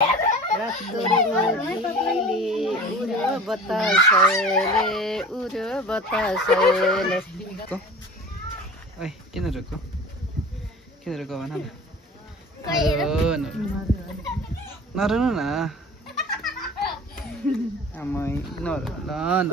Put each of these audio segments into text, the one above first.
Oi, किन रोको भन न नरुनु न आमै नरु ल न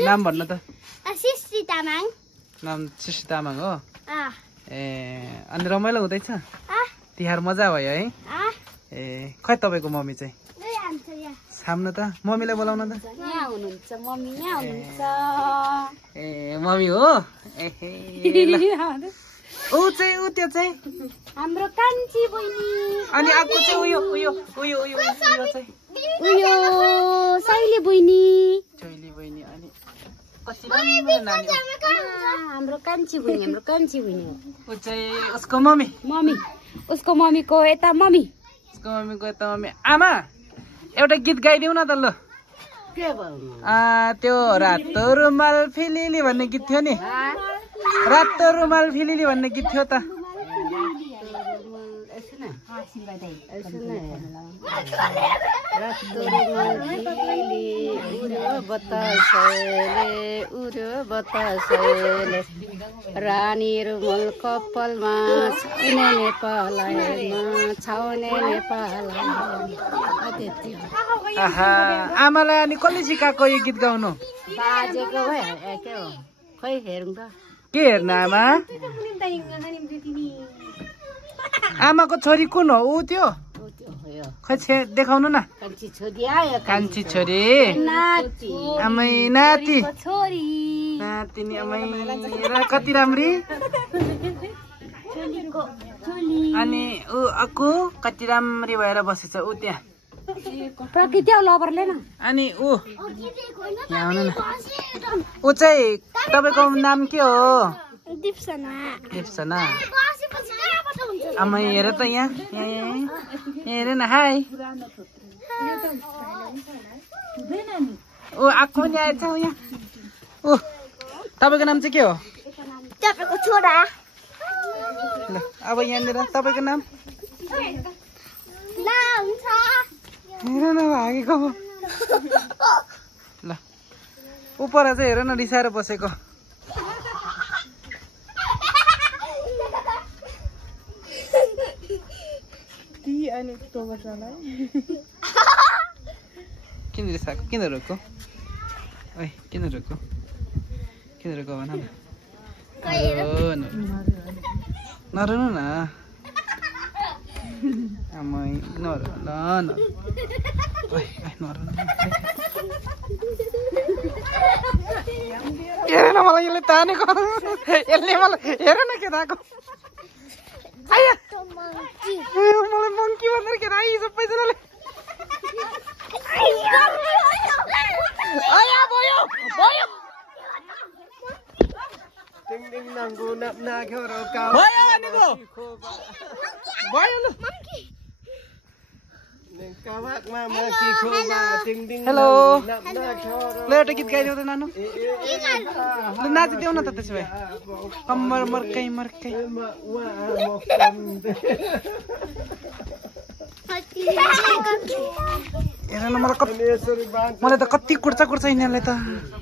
नाम भन्न त शिष्टी तामाङ नाम शिष्टी तामाङ हो ए अनि रमाइलो हुँदैछ तिहार मजा भयो है ए खै तपाईको मम्मी चाहिँ सामने त मम्मीलाई बोलाउन त यहाँ हुनुहुन्छ मम्मी यहाँ हुनुहुन्छ ए मम्मी हो ऊ चाहिँ ऊ त्यो चाहिँ हाम्रो कान्छी बहिनी अनि आको चाहिँ उयो चाहिँ उयो साइली बहिनी अनि कति राम्रो नानी हाम्रो कान्छी बहिनी हो ऊ चाहिँ उसको मम्मी उसको मम्मीको यता मम्मी आमा एउटा गीत गाइदेऊ न त ल त्यो रातो रुमाल फिलिली भन्ने गीत थियो नि रातो रुमाल फिलिली भन्ने गीत थियो त रानी रुमल कपालमा छाउने नेपाल आमालाई अनि कसले सिकाएको यो गीत गाउनु बाजेको खै हेरौँ त के हेर्न आमा आमाको छोरी कुन हो ऊ त्यो खै देखाउनु न कान्छी छोरी आमै नाति नातिनी आमै कति राम्री अनि ऊ अक्कु कति राम्री भएर बसेछ ऊ त्यहाँ प्रकृति लभरले न अनि ऊ यहाँ आउनु न ऊ चाहिँ तपाईँको नाम के हो दिप्सना आमा हेर त यहाँ हेर न हाई ऊ आएको नि आएछ यहाँ ऊ तपाईँको नाम चाहिँ के हो तपाईँको छोरा ल अब यहाँनिर तपाईँको नाम हेर न भागेको ल उपर चाहिँ हेर न रिसाएर बसेको किन रिसाएको किन रोको किन रोको भन न नरुनु न आमै नरु ल न हेर न मलाई यसले तानेको यसले मलाई हेर न के थाको मलाई मङ्की भनेर के थाहा सबैजनाले हेलो ल एउटा गीत गाइदेऊ त नानु ल नाचिदेऊ न त त्यसो भए कम्मर मर्कै हेर न मलाई त कति कुर्छ यिनीहरूले त